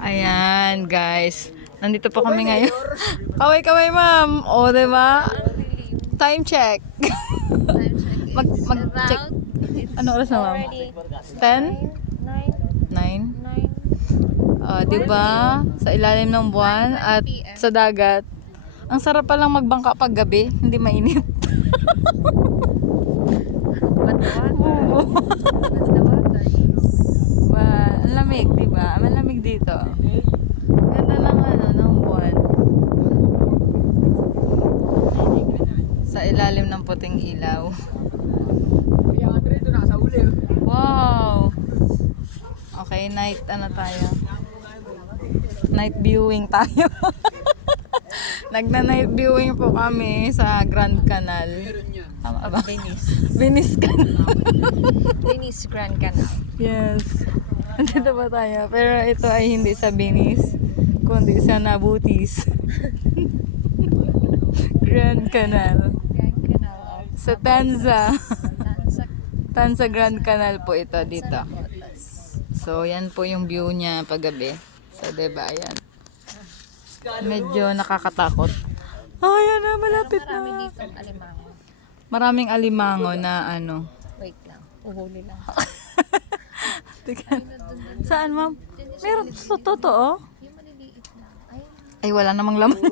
Ayan, guys. Nandito po kami ngayon. Kaway-kaway, ma'am. O, diba? Time check. Mag-check. Ano oras na, ma'am? 10? 9? Diba? Sa ilalim ng buwan at sa dagat. Ang sarap palang magbangka pag gabi. Hindi mainit. Ang lamig, diba? Malamig dito. Ganda lang ng buwan. Sa ilalim ng puting ilaw. Wow! Okay, night tayo? Night viewing tayo. Nagna-night viewing po kami sa Grand Canal. Tama ba? Venice Canal. Venice Grand Canal. Yes. Nandito ba tayo? Pero ito ay hindi sa Venice, kundi sa Nabutis. Grand Canal. Grand Canal. Sa Tanza Grand Canal po ito dito. So, yan po yung view niya paggabi. So, diba, ayan. Medyo nakakatakot. Oh, yan na, malapit Marami na. ditong alimango. Maraming alimango na Wait lang. Uhuli lang. Teka. Saan, ma'am? Meron, totoo? Yung maliliit lang. Ay, Ay, wala namang laman.